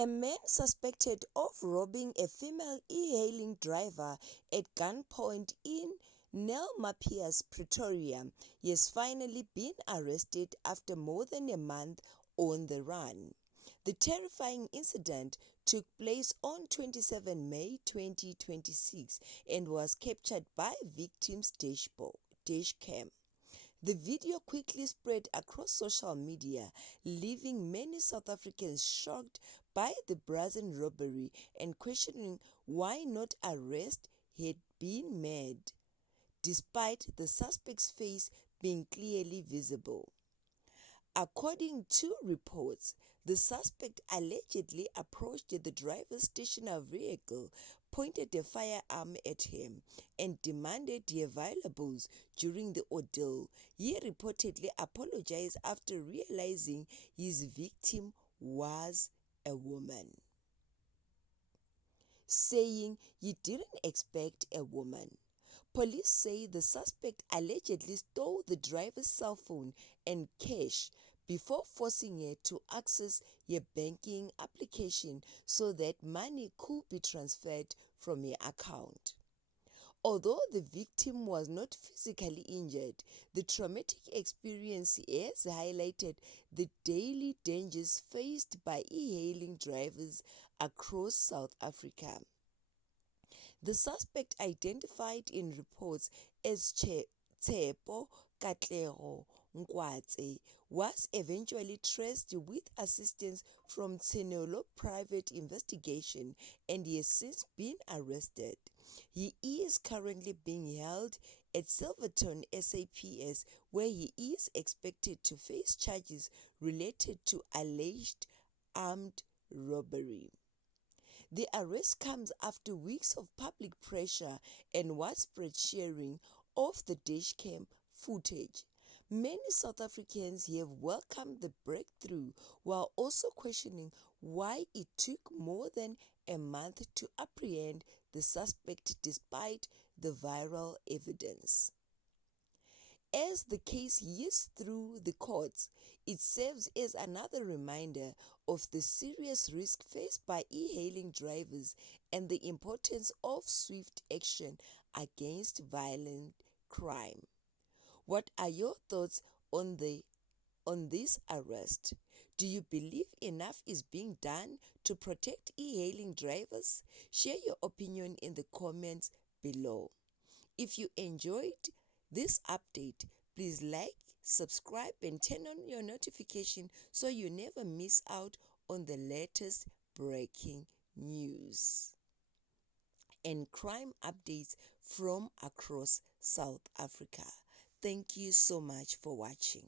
A man suspected of robbing a female e-hailing driver at gunpoint in Nelmapias, Pretoria, has finally been arrested after more than a month on the run. The terrifying incident took place on 27 May 2026 and was captured by victims' dashcam. The video quickly spread across social media, leaving many South Africans shocked by the brazen robbery and questioning why not arrest had been made, despite the suspect's face being clearly visible. According to reports, the suspect allegedly approached the driver's stationary vehicle, pointed a firearm at him, and demanded the valuables during the ordeal. He reportedly apologized after realizing his victim was a woman, saying he didn't expect a woman. Police say the suspect allegedly stole the driver's cell phone and cash before forcing her to access her banking application so that money could be transferred from her account. Although the victim was not physically injured, the traumatic experience has highlighted the daily dangers faced by e-hailing drivers across South Africa. The suspect, identified in reports as Tshepo Katlego Nkwatse, was eventually traced with assistance from Tsenolo Private Investigation and he has since been arrested. He is currently being held at Silverton SAPS, where he is expected to face charges related to alleged armed robbery. The arrest comes after weeks of public pressure and widespread sharing of the dashcam footage. Many South Africans have welcomed the breakthrough while also questioning why it took more than a month to apprehend the suspect despite the viral evidence. As the case hears through the courts, it serves as another reminder of the serious risk faced by e-hailing drivers and the importance of swift action against violent crime. What are your thoughts on this arrest? Do you believe enough is being done to protect e-hailing drivers? Share your opinion in the comments below. If you enjoyed this update, please like, subscribe, and turn on your notification so you never miss out on the latest breaking news and crime updates from across South Africa. Thank you so much for watching.